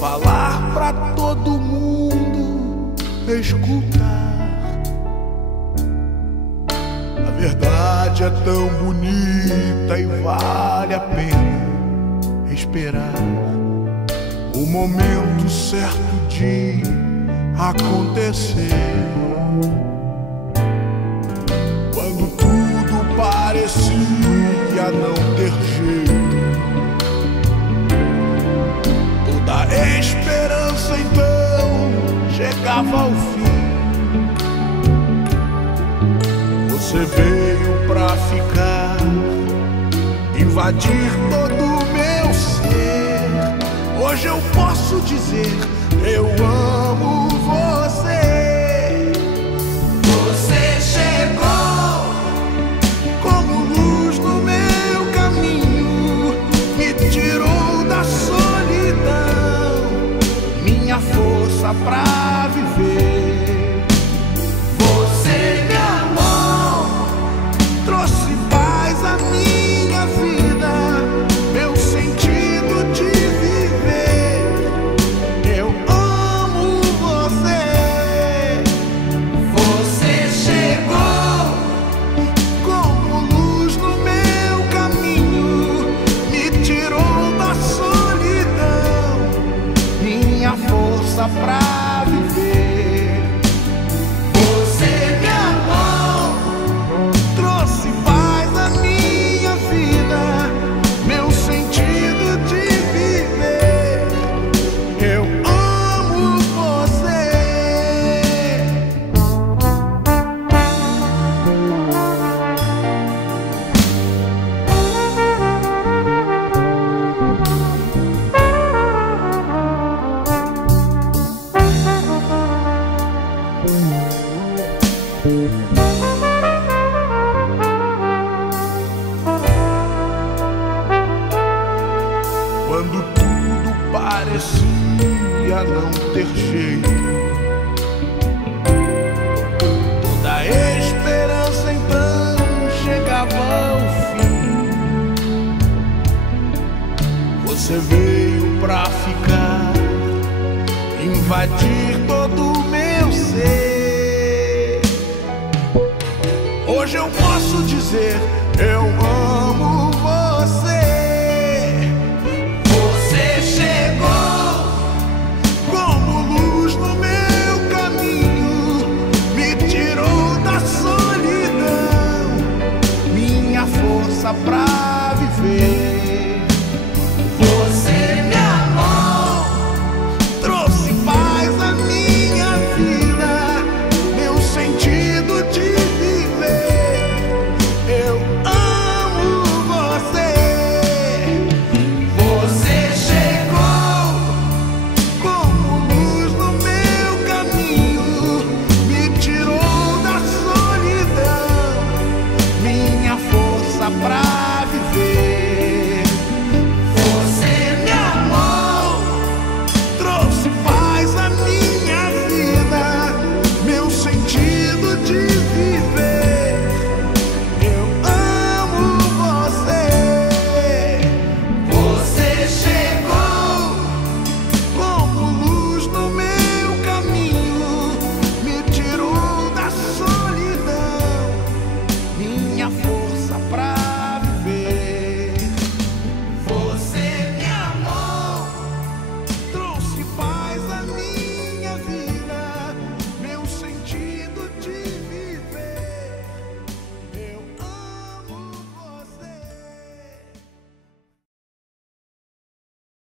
falar pra todo mundo escutar. A verdade é tão bonita e vale a pena esperar o momento certo de acontecer. Quando tudo parecia não ter jeito, toda a esperança então chegava ao fim. Você veio pra ficar, invadir todo o meu ser. Hoje eu posso dizer, eu amo você. Você chegou como luz no meu caminho, me tirou da solidão, minha força pra viver. Você me amou, trouxe paz à minha vida, meu sentido de viver. Eu amo você. Você chegou como luz no meu caminho, me tirou da solidão, minha força pra viver. Você me amou, trouxe paz à minha vida, meu sentido de viver. Eu amo você. Quando tudo parecia não ter jeito, toda a esperança então chegava ao fim. Você veio pra ficar, invadir todo o meu ser. Hoje eu posso dizer, eu amo você. Você chegou como luz no meu caminho, me tirou da solidão, minha força pra